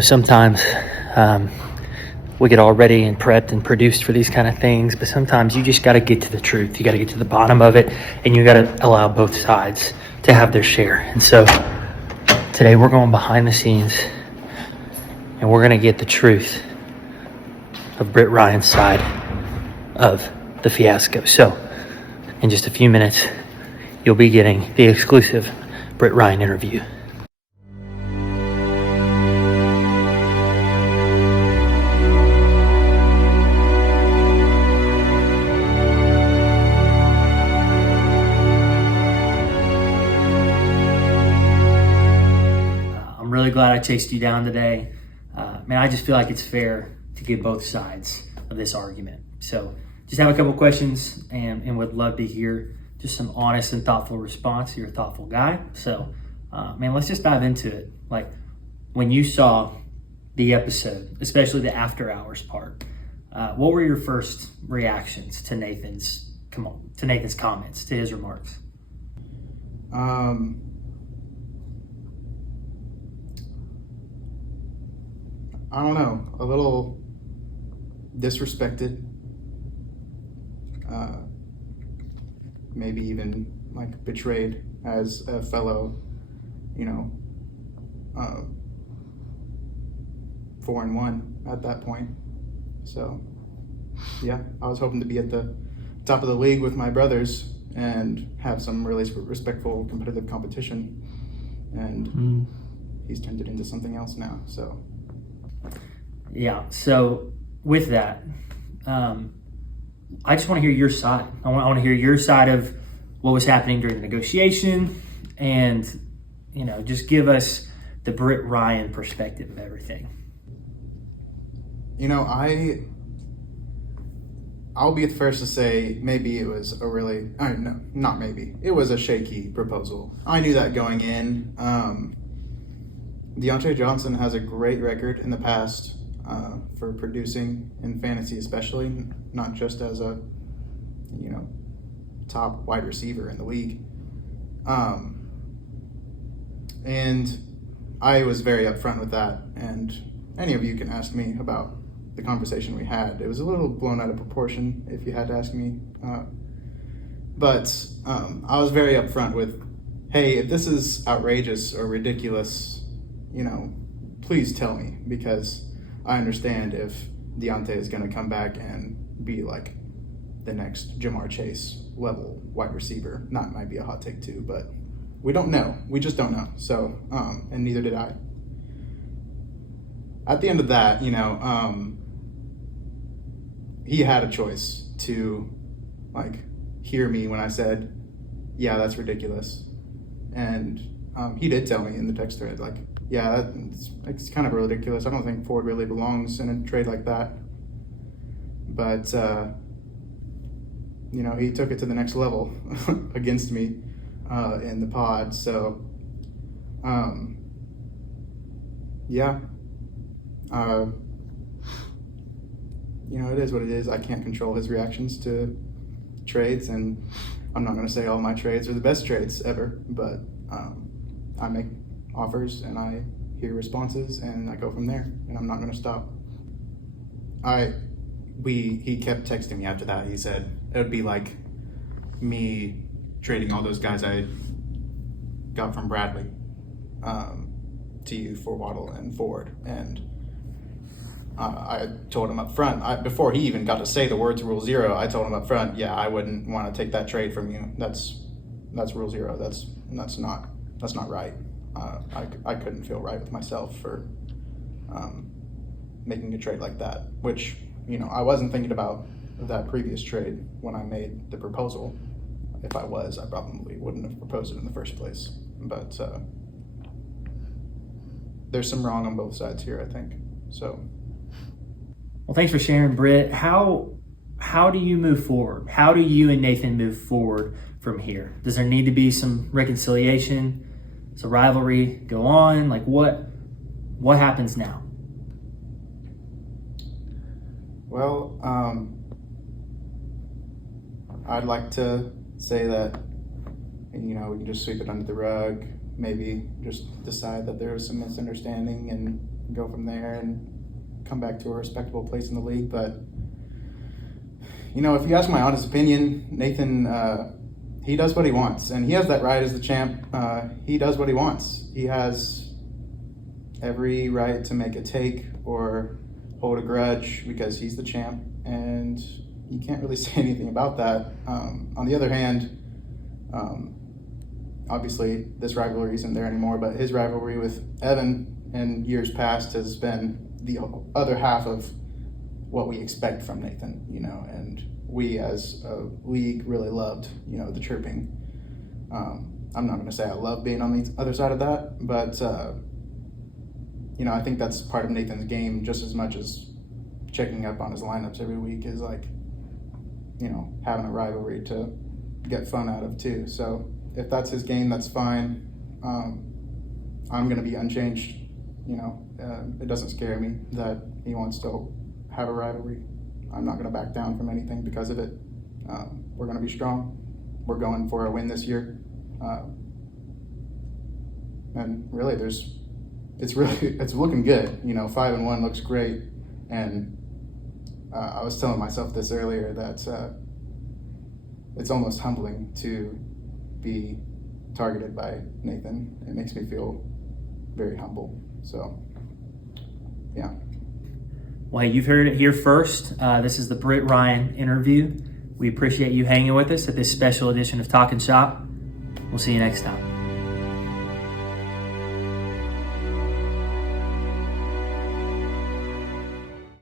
Sometimes we get all ready and prepped and produced for these kind of things, but sometimes you just got to get to the truth. You got to get to the bottom of it, and you got to allow both sides to have their share. And so today we're going behind the scenes, and we're going to get the truth of Britt Ryan's side of the fiasco. So in just a few minutes, you'll be getting the exclusive Britt Ryan interview. I'm really glad I chased you down today. Man, I just feel like it's fair to get both sides of this argument. So just have a couple questions and would love to hear just some honest and thoughtful response. You're a thoughtful guy. So, man, let's just dive into it. Like, when you saw the episode, especially the after hours part, what were your first reactions to Nathan's comments, to his remarks? I don't know, a little disrespected, maybe even like betrayed as a fellow, 4-1 at that point. So yeah, I was hoping to be at the top of the league with my brothers and have some really respectful competitive competition, and he's turned it into something else now. So yeah, so with that, I just want to hear your side. I want to hear your side of what was happening during the negotiation, and just give us the Britt Ryan perspective of everything. I'll be the first to say maybe it was it was a shaky proposal. I knew that going in. Deontay Johnson has a great record in the past for producing in fantasy, especially, not just as a top wide receiver in the league. And I was very upfront with that, and any of you can ask me about the conversation we had. It was a little blown out of proportion, if you had to ask me. But I was very upfront with, hey, if this is outrageous or ridiculous, please tell me, because I understand if Deontay is going to come back and be like the next Jamar Chase level wide receiver. That might be a hot take too, but we don't know. We just don't know. So, and neither did I. At the end of that, he had a choice to hear me when I said, yeah, that's ridiculous. And he did tell me in the text thread, yeah, it's kind of ridiculous. I don't think Ford really belongs in a trade like that. But, he took it to the next level against me in the pod. So, yeah. It is what it is. I can't control his reactions to trades, and I'm not going to say all my trades are the best trades ever, but I make offers and I hear responses and I go from there, and I'm not going to stop. He kept texting me after that. He said it would be like me trading all those guys I got from Bradley to you for Waddle and Ford, and I told him up front, before he even got to say the words Rule Zero, I told him up front, yeah, I wouldn't want to take that trade from you. That's Rule Zero. That's not right. I couldn't feel right with myself for making a trade like that, which, I wasn't thinking about that previous trade when I made the proposal. If I was, I probably wouldn't have proposed it in the first place. But there's some wrong on both sides here, I think. So. Well, thanks for sharing, Britt. How do you move forward? How do you and Nathan move forward from here? Does there need to be some reconciliation? Does a rivalry go on? What happens now? Well, I'd like to say that, we can just sweep it under the rug, maybe just decide that there was some misunderstanding and go from there and come back to a respectable place in the league. But, you know, if you ask my honest opinion, Nathan, he does what he wants, and he has that right as the champ. He does what he wants. He has every right to make a take or hold a grudge because he's the champ, and you can't really say anything about that. On the other hand, obviously this rivalry isn't there anymore, but his rivalry with Evan in years past has been the other half of what we expect from Nathan, you know, and we as a league really loved, you know, the chirping. I'm not going to say I love being on the other side of that, but, you know, I think that's part of Nathan's game just as much as checking up on his lineups every week is like, you know, having a rivalry to get fun out of too. So if that's his game, that's fine. I'm going to be unchanged. You know, it doesn't scare me that he wants to have a rivalry. I'm not going to back down from anything because of it. We're going to be strong. We're going for a win this year. And really it's looking good. You know, 5-1 looks great. And I was telling myself this earlier that it's almost humbling to be targeted by Nathan. It makes me feel very humble. So, yeah. Well, you've heard it here first. This is the Britt Ryan interview. We appreciate you hanging with us at this special edition of Talkin' Shop. We'll see you next time.